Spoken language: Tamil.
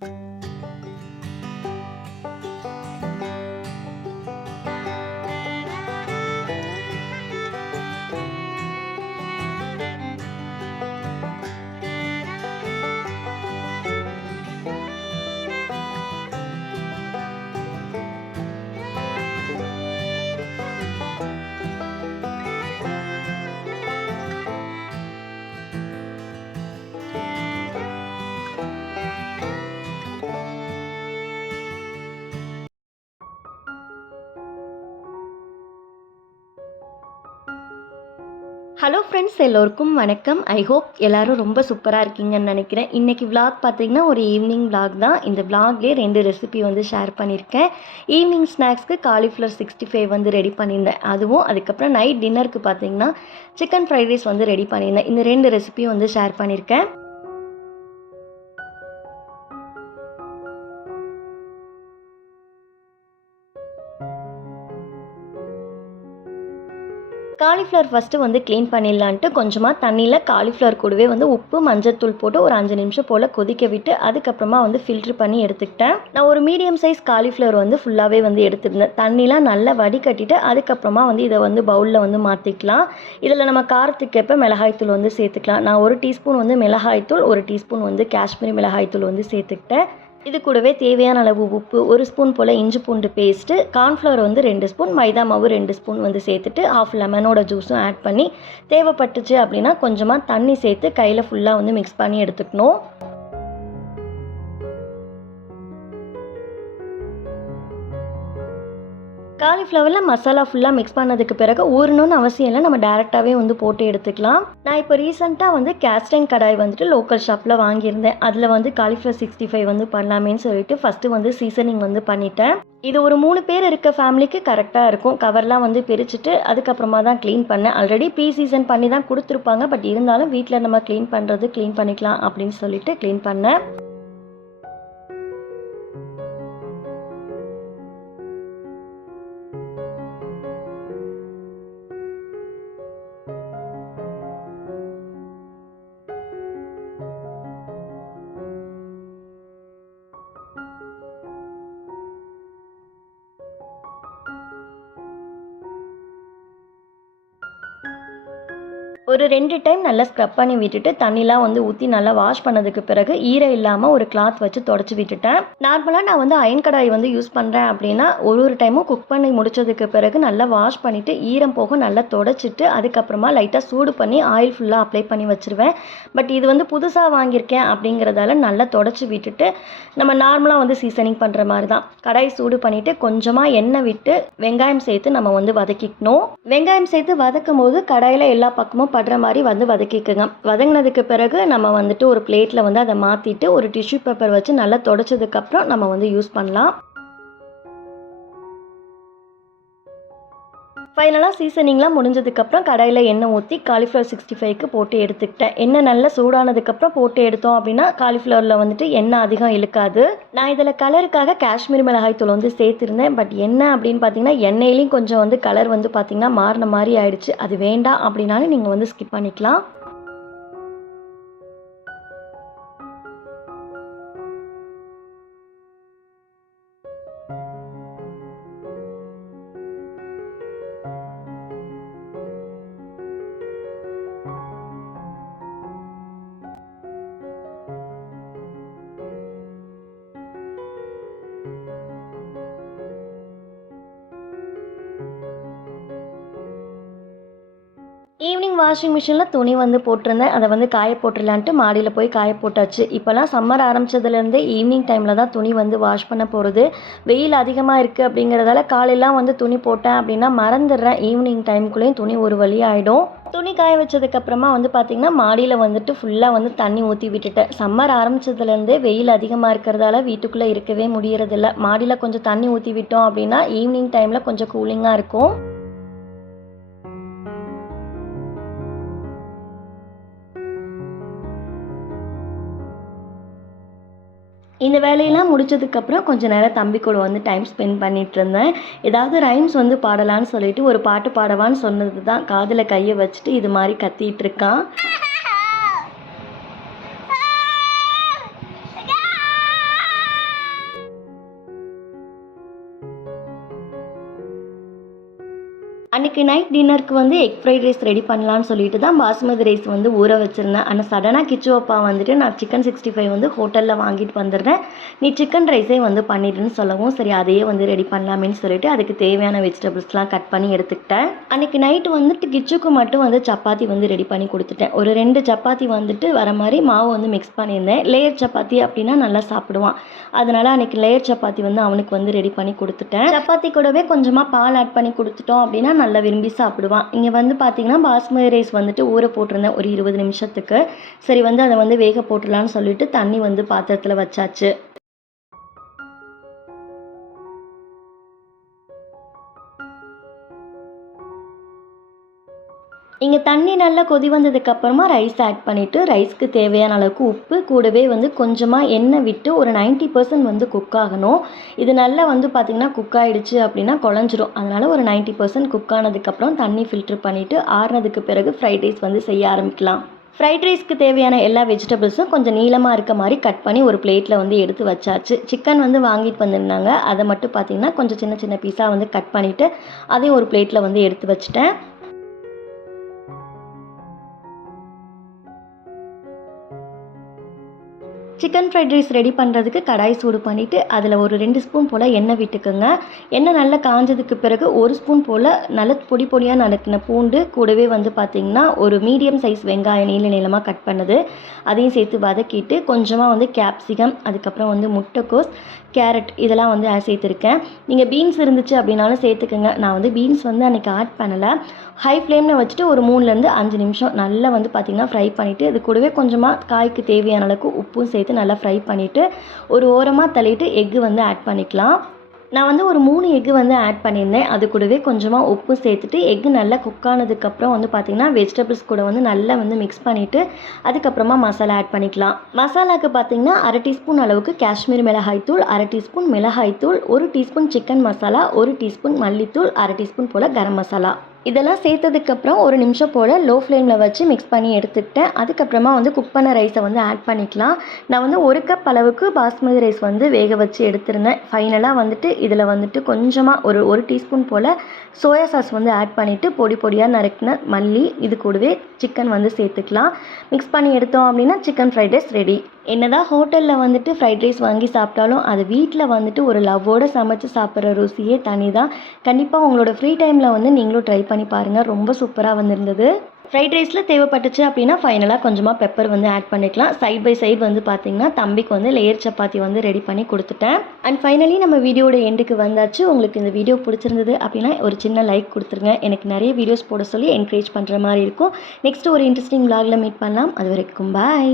ஹலோ ஃப்ரெண்ட்ஸ், எல்லோருக்கும் வணக்கம். ஐ ஹோப் எல்லோரும் ரொம்ப சூப்பராக இருக்கீங்கன்னு நினைக்கிறேன். இன்றைக்கி விலாக் பார்த்திங்கன்னா ஒரு ஈவினிங் விலாக் தான். இந்த விலாக்லேயே 2 ரெசிபி வந்து ஷேர் பண்ணியிருக்கேன். ஈவினிங் ஸ்நாக்ஸ்க்கு காலிஃப்ளவர் 65 வந்து ரெடி பண்ணியிருந்தேன். அதுக்கப்புறம் நைட் டின்னருக்கு பார்த்திங்கன்னா சிக்கன் ஃப்ரைட் ரைஸ் வந்து ரெடி பண்ணியிருந்தேன். இந்த 2 ரெசிபியும் வந்து ஷேர் பண்ணியிருக்கேன். காலிஃப்ளவர் ஃபஸ்ட்டு வந்து க்ளீன் பண்ணிடலான்ட்டு கொஞ்சமாக தண்ணியில் காலிஃப்ளவர் கூடவே வந்து உப்பு மஞ்சத்தூள் போட்டு ஒரு 5 நிமிஷம் போல் கொதிக்க விட்டு அதுக்கப்புறமா வந்து ஃபில்ட்ரு பண்ணி எடுத்துக்கிட்டேன். நான் ஒரு மீடியம் சைஸ் காலிஃப்ளவர் வந்து ஃபுல்லாகவே வந்து எடுத்துருந்தேன். தண்ணிலாம் நல்லா வடிகட்டிட்டு அதுக்கப்புறமா வந்து இதை வந்து பவுலில் வந்து மாற்றிக்கலாம். இதில் நம்ம காரத்துக்கேற்ப மிளகாய்த்தூள் வந்து சேர்த்துக்கலாம். நான் 1 டீஸ்பூன் வந்து மிளகாய்த்தூள், 1 டீஸ்பூன் வந்து காஷ்மீரி மிளகாய்த்தூள் வந்து சேர்த்துக்கிட்டேன். இது கூடவே தேவையான அளவு உப்பு, 1 ஸ்பூன் போல் இஞ்சி பூண்டு பேஸ்ட்டு, கார்ன்ஃப்ளவர் வந்து 2 ஸ்பூன், மைதா மாவு 2 ஸ்பூன் வந்து சேர்த்துட்டு ½ லெமனோட ஜூஸும் ஆட் பண்ணி தேவைப்பட்டுச்சு அப்படின்னா கொஞ்சமாக தண்ணி சேர்த்து கையில் ஃபுல்லாக வந்து மிக்ஸ் பண்ணி எடுத்துக்கணும். காலிஃப்ளவரில் மசாலா ஃபுல்லாக மிக்ஸ் பண்ணதுக்கு பிறகு ஊறணும்னு அவசியம் இல்லை, நம்ம டேரெக்டாகவே வந்து போட்டு எடுத்துக்கலாம். நான் இப்போ ரீசெண்டாக வந்து கேஸ்டைன் கடாய் வந்துட்டு லோக்கல் ஷாப்பில் வாங்கியிருந்தேன். அதில் வந்து காலிஃப்ளவர் 65 வந்து பண்ணலாமேன்னு சொல்லிட்டு ஃபஸ்ட்டு வந்து சீசனிங் வந்து பண்ணிட்டேன். இது ஒரு 3 பேர் இருக்க ஃபேமிலிக்கு கரெக்டாக இருக்கும். கவர்லாம் வந்து பிரிச்சுட்டு அதுக்கப்புறமா தான் க்ளீன் பண்ணேன். ஆல்ரெடி ப்ரீ சீசன் பண்ணி தான் கொடுத்துருப்பாங்க. பட் இருந்தாலும் வீட்டில் நம்ம க்ளீன் பண்ணிக்கலாம் அப்படின்னு சொல்லிட்டு க்ளீன் பண்ணேன். ஒரு 2 டைம் நல்லா ஸ்க்ரப் பண்ணி விட்டுட்டு தண்ணிலாம் வந்து ஊற்றி நல்லா வாஷ் பண்ணதுக்கு பிறகு ஈரம் இல்லாமல் ஒரு கிளாத் வச்சு தொடச்சி விட்டுட்டேன். நார்மலாக நான் வந்து அயன் கடாய் வந்து யூஸ் பண்ணுறேன் அப்படின்னா ஒரு டைமும் குக் பண்ணி முடிச்சதுக்கு பிறகு நல்லா வாஷ் பண்ணிவிட்டு ஈரம் போக நல்லா தொடச்சிட்டு அதுக்கப்புறமா லைட்டாக சூடு பண்ணி ஆயில் ஃபுல்லாக அப்ளை பண்ணி வச்சுருவேன். பட் இது வந்து புதுசாக வாங்கியிருக்கேன் அப்படிங்கிறதால நல்லா தொடச்சி விட்டுட்டு நம்ம நார்மலாக வந்து சீசனிங் பண்ணுற மாதிரி தான் கடாய் சூடு பண்ணிவிட்டு கொஞ்சமாக எண்ணெய் விட்டு வெங்காயம் சேர்த்து நம்ம வந்து வதக்கிக்கணும். வெங்காயம் சேர்த்து வதக்கும் போது கடாயில் எல்லா பக்கமும் படுற மாதிரி வந்து வதக்கிக்குங்க. வதங்கினதுக்கு பிறகு நம்ம வந்துட்டு ஒரு பிளேட்டில் வந்து அதை மாற்றிட்டு ஒரு டிஷ்யூ பேப்பர் வச்சு நல்லா தொடச்சதுக்கப்புறம் நம்ம வந்து யூஸ் பண்ணலாம். ஃபைனலாக சீசனிங்லாம் முடிஞ்சதுக்கப்புறம் கடாயில் எண்ணெய் ஊற்றி காலிஃப்ளவர் 65க்கு போட்டு எடுத்துக்கிட்டேன். எண்ணெய் நல்லா சூடானதுக்கப்புறம் போட்டு எடுத்தோம் அப்படின்னா காலிஃப்ளவரில் வந்துட்டு எண்ணெய் அதிகம் இழுக்காது. நான் இதில் கலருக்காக காஷ்மீரி மிளகாய் தூள் வந்து சேர்த்துருந்தேன். பட் என்ன அப்படின்னு பார்த்தீங்கன்னா எண்ணெயிலையும் கொஞ்சம் வந்து கலர் வந்து பார்த்திங்கன்னா மாறின மாதிரி ஆயிடுச்சு. அது வேண்டாம் அப்படின்னாலும் நீங்கள் வந்து ஸ்கிப் பண்ணிக்கலாம். ஈவினிங் வாஷிங் மிஷினில் துணி வந்து போட்டிருந்தேன். அதை வந்து காய போட்டுடலான்ட்டு மாடியில் போய் காய போட்டாச்சு. இப்போலாம் சம்மர் ஆரம்பித்ததுலேருந்தே ஈவினிங் டைமில் தான் துணி வந்து வாஷ் பண்ண போகிறது. வெயில் அதிகமாக இருக்குது அப்படிங்கிறதால காலையெல்லாம் வந்து துணி போட்டேன் அப்படின்னா மறந்துடுறேன். ஈவினிங் டைமுக்குள்ளேயும் துணி ஒரு வழி ஆகிடும். துணி காய வச்சதுக்கப்புறமா வந்து பார்த்திங்கன்னா மாடியில் வந்துட்டு ஃபுல்லாக வந்து தண்ணி ஊற்றி விட்டுட்டேன். சம்மர் ஆரம்பித்ததுலேருந்தே வெயில் அதிகமாக இருக்கிறதால வீட்டுக்குள்ளே இருக்கவே முடியறதில்ல. மாடியில் கொஞ்சம் தண்ணி ஊற்றி விட்டோம் அப்படின்னா ஈவினிங் டைமில் கொஞ்சம் கூலிங்காக இருக்கும். இந்த வேலையெல்லாம் முடிச்சதுக்கப்புறம் கொஞ்சம் நேரம் தம்பி கூட வந்து டைம் ஸ்பெண்ட் பண்ணிகிட்டு இருந்தேன். ஏதாவது ரைம்ஸ் வந்து பாடலான்னு சொல்லிட்டு ஒரு பாட்டு பாடவான்னு சொன்னது தான் காதில் கையை வச்சுட்டு இது மாதிரி கத்திகிட்டு இருக்கான். அன்றைக்கி நைட் டின்னருக்கு வந்து எக் ஃப்ரைட் ரைஸ் ரெடி பண்ணலான்னு சொல்லிட்டு தான் பாஸ்மதி ரைஸ் வந்து ஊற வச்சுருந்தேன். ஆனால் சடனாக கிச்சு அப்பா வந்துட்டு நான் சிக்கன் 65 வந்து ஹோட்டலில் வாங்கிட்டு வந்துடுறேன், நீ சிக்கன் ரைஸே வந்து பண்ணிடுன்னு சொல்லவும் சரி அதையே வந்து ரெடி பண்ணலாமேன்னு சொல்லிட்டு அதுக்கு தேவையான வெஜிடபிள்ஸ்லாம் கட் பண்ணி எடுத்துக்கிட்டேன். அன்றைக்கி நைட்டு வந்துட்டு கிச்சுக்கு மட்டும் வந்து சப்பாத்தி வந்து ரெடி பண்ணி கொடுத்துட்டேன். ஒரு 2 சப்பாத்தி வந்துட்டு வர மாதிரி மாவு வந்து மிக்ஸ் பண்ணியிருந்தேன். லேயர் சப்பாத்தி அப்படின்னா நல்லா சாப்பிடுவான், அதனால் அன்றைக்கி லேயர் சப்பாத்தி வந்து அவனுக்கு வந்து ரெடி பண்ணி கொடுத்துட்டேன். சப்பாத்தி கூடவே கொஞ்சமாக பால் ஆட் பண்ணி கொடுத்துட்டோம் அப்படின்னா நல்லா விரும்பி சாப்பிடுவான். இங்கே வந்து பார்த்திங்கன்னா பாஸ்மதி ரைஸ் வந்துட்டு ஊற போட்டிருந்தேன் ஒரு 20 நிமிஷத்துக்கு. சரி வந்து அதை வந்து வேக போட்டுடலான்னு சொல்லிட்டு தண்ணி வந்து பாத்திரத்தில் வச்சாச்சு. இங்கே தண்ணி நல்லா கொதி வந்ததுக்கப்புறமா ரைஸ் ஆட் பண்ணிவிட்டு ரைஸ்க்கு தேவையான அளவுக்கு உப்பு, கூடவே வந்து கொஞ்சமாக எண்ணெய் விட்டு ஒரு 90% வந்து குக் ஆகணும். இது நல்லா வந்து பார்த்திங்கன்னா குக் ஆகிடுச்சு அப்படின்னா குழஞ்சிரும். அதனால் ஒரு 90% குக் ஆனதுக்கப்புறம் தண்ணி ஃபில்ட்ரு பண்ணிவிட்டு ஆறுனதுக்கு பிறகு ஃப்ரைட் ரைஸ் வந்து செய்ய ஆரம்பிக்கலாம். ஃப்ரைட் ரைஸ்க்கு தேவையான எல்லா வெஜிடபிள்ஸும் கொஞ்சம் நீளமாக இருக்க மாதிரி கட் பண்ணி ஒரு பிளேட்டில் வந்து எடுத்து வச்சாச்சு. சிக்கன் வந்து வாங்கிட்டு வந்திருந்தாங்க, அதை மட்டும் பார்த்திங்கன்னா கொஞ்சம் சின்ன சின்ன பீஸாக வந்து கட் பண்ணிவிட்டு அதையும் ஒரு பிளேட்டில் வந்து எடுத்து வச்சுட்டேன். சிக்கன் ஃப்ரைட் ரைஸ் ரெடி பண்ணுறதுக்கு கடாய் சூடு பண்ணிவிட்டு அதில் ஒரு 2 ஸ்பூன் போல் எண்ணெய் விட்டுக்குங்க. எண்ணெய் நல்லா காஞ்சதுக்கு பிறகு 1 ஸ்பூன் போல் நல்ல பொடி பொடியாக நறுக்கின பூண்டு, கூடவே வந்து பார்த்திங்கன்னா ஒரு மீடியம் சைஸ் வெங்காயம் நீளமாக கட் பண்ணது அதையும் சேர்த்து வதக்கிட்டு கொஞ்சமாக வந்து கேப்சிகம், அதுக்கப்புறம் வந்து முட்டைக்கோஸ், கேரட் இதெல்லாம் வந்து சேர்த்துருக்கேன். நீங்கள் பீன்ஸ் இருந்துச்சு அப்படின்னாலும் சேர்த்துக்குங்க. நான் வந்து பீன்ஸ் வந்து அன்றைக்கி ஆட் பண்ணலை. ஹை ஃப்ளேமில் வச்சுட்டு ஒரு 3லேருந்து 5 நிமிஷம் நல்லா வந்து பார்த்திங்கன்னா ஃப்ரை பண்ணிவிட்டு இது கூடவே கொஞ்சமாக காய்க்கு தேவையான அளவுக்கு உப்பும் சேர்த்து நல்லா ஃப்ரை பண்ணிவிட்டு ஒரு ஓரமாக தள்ளிட்டு எக்கு வந்து ஆட் பண்ணிக்கலாம். நான் வந்து ஒரு 3 எக்கு வந்து ஆட் பண்ணியிருந்தேன். அது கூடவே கொஞ்சமாக உப்பு சேர்த்துட்டு எக்கு நல்லா குக் ஆனதுக்கப்புறம் வந்து பார்த்திங்கன்னா வெஜிடபிள்ஸ் கூட வந்து நல்லா வந்து மிக்ஸ் பண்ணிவிட்டு அதுக்கப்புறமா மசாலா ஆட் பண்ணிக்கலாம். மசாலாவுக்கு பார்த்திங்கன்னா 1/2 டீஸ்பூன் அளவுக்கு காஷ்மீர் மிளகாய் தூள், 1/2 டீஸ்பூன் மிளகாய் தூள், 1 டீஸ்பூன் சிக்கன் மசாலா, 1 டீஸ்பூன் மல்லித்தூள், 1/2 டீஸ்பூன் போல் கரம் மசாலா. இதெல்லாம் சேர்த்ததுக்கப்புறம் ஒரு நிமிஷம் போல் லோ ஃப்ளேமில் வச்சு மிக்ஸ் பண்ணி எடுத்துக்கிட்டேன். அதுக்கப்புறமா வந்து குக் பண்ண ரைஸை வந்து ஆட் பண்ணிக்கலாம். நான் வந்து 1 கப் அளவுக்கு பாஸ்மதி ரைஸ் வந்து வேக வச்சு எடுத்திருந்தேன். ஃபைனலாக வந்துட்டு இதில் வந்துட்டு கொஞ்சமாக ஒரு டீஸ்பூன் போல் சோயா சாஸ் வந்து ஆட் பண்ணிவிட்டு பொடி பொடியாக நறுக்கின மல்லி, இது கூடவே சிக்கன் வந்து சேர்த்துக்கலாம். மிக்ஸ் பண்ணி எடுத்தோம் அப்படின்னா சிக்கன் ஃப்ரைட் ரைஸ் ரெடி. என்னதான் ஹோட்டலில் வந்துட்டு ஃப்ரைட் ரைஸ் வாங்கி சாப்பிட்டாலும் அது வீட்டில் வந்துட்டு ஒரு லவ்வோடு சமைச்சு சாப்பிட்ற ருசியே தனி தான். கண்டிப்பாக உங்களோட ஃப்ரீ டைமில் வந்து நீங்களும் ட்ரை பண்ணி பாருங்கள், ரொம்ப சூப்பராக வந்திருந்தது. ஃப்ரைட் ரைஸில் தேவைப்பட்டுச்சு அப்படின்னா ஃபைனலாக கொஞ்சமாக பெப்பர் வந்து ஆட் பண்ணிக்கலாம். சைட் பை சைடு வந்து பார்த்திங்கன்னா தம்பிக்கு வந்து லேயர் சப்பாத்தி வந்து ரெடி பண்ணி கொடுத்துட்டேன். அண்ட் ஃபைனலி நம்ம வீடியோட எண்டுக்கு வந்தாச்சு. உங்களுக்கு இந்த வீடியோ பிடிச்சிருந்தது அப்படின்னா ஒரு சின்ன லைக் கொடுத்துருங்க. எனக்கு நிறைய வீடியோஸ் போட சொல்லி என்கரேஜ் பண்ணுற மாதிரி இருக்கும். நெக்ஸ்ட்டு ஒரு இன்ட்ரெஸ்டிங் vlogல மீட் பண்ணலாம். அது வரைக்கும் பாய்.